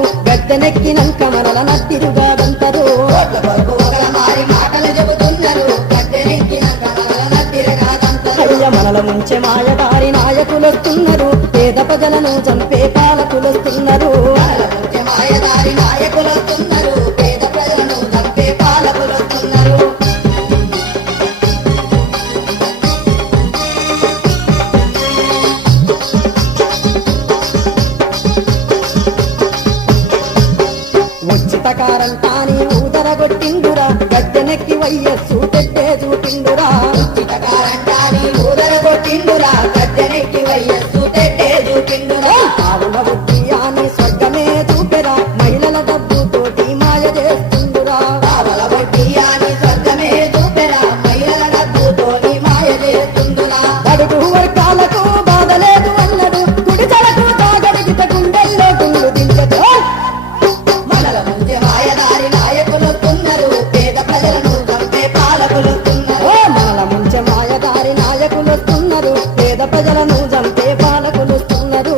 చూపెరు గద్దెనెక్కినంక మనల నత్తిరుగాడంతరు అయ్య మనల ముంచె మాయదారి నాయకులొస్తున్నారు పేద ప్రజలను చంపే పాలకులొస్తున్నారు మాయదారి నాయకులొస్తున్నారు పేద ప్రజలను చంపే పాలకులొస్తున్నారు ఉచిత కారంటాని ఊదరగొట్టిండురా గద్దెనెక్కి వయ్యస్సు తెట్టే చూపిండురా చిటకారంటాని ఊదరగొట్టిండురా గద్దెనెక్కి వయ్యస్సు తెట్టే చూపిండురా ఆవుల ఉద్యాన్ని స్వర్గమే చూపెరా మహిళల డబ్బుతోటి మాయ చేస్తుండురా పావల వడ్డీ అని స్వర్గమే చూపెరా మహిళల డబ్బుతోని మాయ చేస్తుండురా అడుగు వర్గాలకు బాధ లేదు అన్నడు గుడిసెలకు తాగడిగిత గుండెల్లో గుండు దించదు మనల ముంచె మాయదారి నాయకులొస్తున్నారు పేద ప్రజలను చంపే పాలకులొస్తున్నారు మనల ముంచె మాయదారి నాయకులొస్తున్నారు పేద ప్రజలను చంపే పాలకులొస్తున్నారు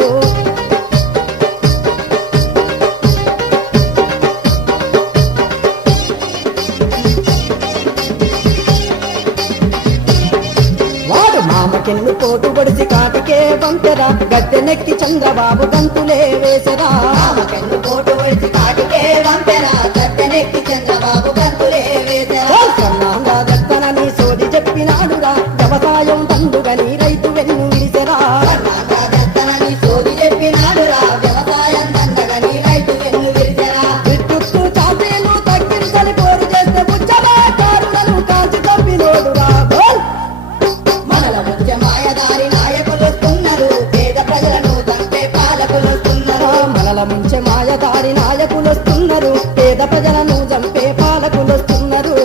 వాడు మామకెన్ను పోటు పొడిసి కాటికే పంపెరా గద్దెనెక్కి చంద్రబాబు గంతులే వేసరా రామకెన్ను కోటు వచ్చి కాటికే వంపెరా గద్దెనెక్కి చంద్రబాబు గంతులే వేసరా కన్నాంగా దత్తనని సోది చెప్పినాడురా వ్యవసాయం తందుగని రైతు వెన్ను విడిసెరా దత్తనని సోది చెప్పినాడురా వ్యవసాయం దండగని రైతు వెన్ను విరిసెరా విద్యుత్తు ఛార్జీలు తగ్గించని కోరి చేస్తే ఉద్యమకారులను కాల్చి తప్పినోడురా మనల ముంచె మాయదారి నాయకులొస్తున్నారు పేద ప్రజలను చంపే పాలకులొస్తున్నారు మనల ముంచె మాయదారి నాయకులొస్తున్నారు పేద ప్రజలను చంపే పాలకులొస్తున్నారు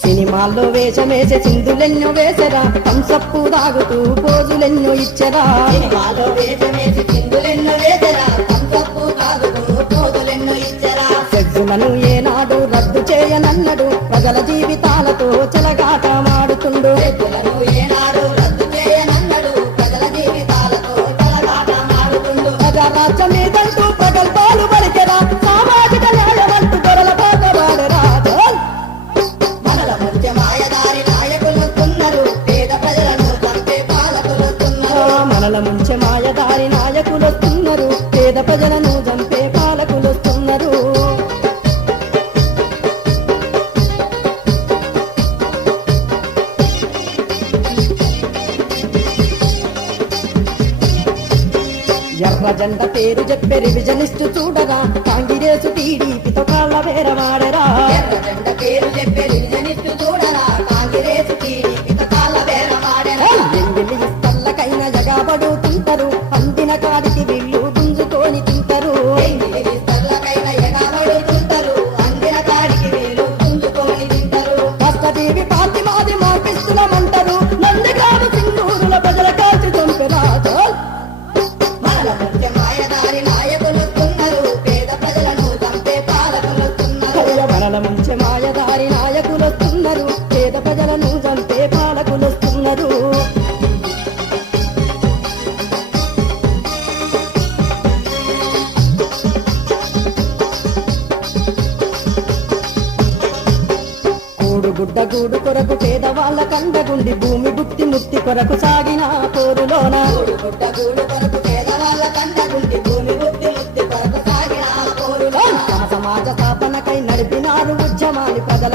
సినిమాల్లో వేషమేసే సింధులెన్నో వేసరా కంసప్పు తాగుతూ పోజులెన్నో ఇచ్చరా సినిమాలో వేషమేసి చిందులెన్నో వేసరా కంసప్పు తాగుతూ పోదులెన్నో ఇచ్చరా సెగ్గులను ఏనాడు రద్దు చేయనన్నడు ప్రజల జీవితాలతో చెలగాటమాడుతుండు చెక్కులను ఏనాడు రద్దు చేయనన్నాడు ప్రజల జీవితాలతో తలగాటమాడుతుండు ప్రజారాజ్యం మీదంటూ ప్రగల్భాలు పలికెరా సామాజిక న్యాయమంటూ దొరల పోకవాడరా మనల ముంచె మాయదారి నాయకులొస్తున్నారు పేద ప్రజలను చంపే పాలకులొస్తున్నారు మనల ముంచె మాయదారి నాయకులొస్తున్నారు పేద ప్రజలను చంపే పాలకులొస్తున్నారు ఎర్ర జెండ పేరు చెప్పే రివిజనిస్టు చూడరా కాంగ్రెసు టీడీపీతో కాళ్ళ వేరమాడరా ఎర్ర జెండ పేరు చెప్పే రివిజనిస్టు చూడరా కాంగ్రెస్ టీడీపీతో కాళ్ళ బేరమాడెరా ఎంగిలి ఇస్తల్లకైనా ఎగబడుతుంటారు అందిన కాడికి వీళ్ళు గుంజుకొని తింటారు ఎంగిలిస్తర్లకైనా ఎగబడుతుంటారు అందిన కాడికి వీళ్ళు గుంజుకొని తింటారు కష్టజీవి పార్టీ మాది మార్పిస్తున్నామంటారు నందిగాడు సింగూరుల ప్రజల కాల్చి చంపెరా మనల ముంచె మాయదారి నాయకులొస్తున్నారు పేద ప్రజలను చంపే పాలకులొస్తున్నారు మనల ముంచె మాయదారి నాయకులొస్తున్నారు పేద ప్రజలను చంపే పాలకులొస్తున్నారు కూడుగుడ్డ గూడు కొరకు పేదవాళ్ళ కండగుండి భూమి బుట్టి ముక్తి కొరకు సాగిన పోరులోన గుడ్డ గూడు కొరకు పేదవాళ్ళ కండగుండి భూమి ముక్తి కొరకు సాగిన పోరులో తమ సమాజ స్థాపనకై నడిపినారు ఉద్యమాన్ని ప్రజల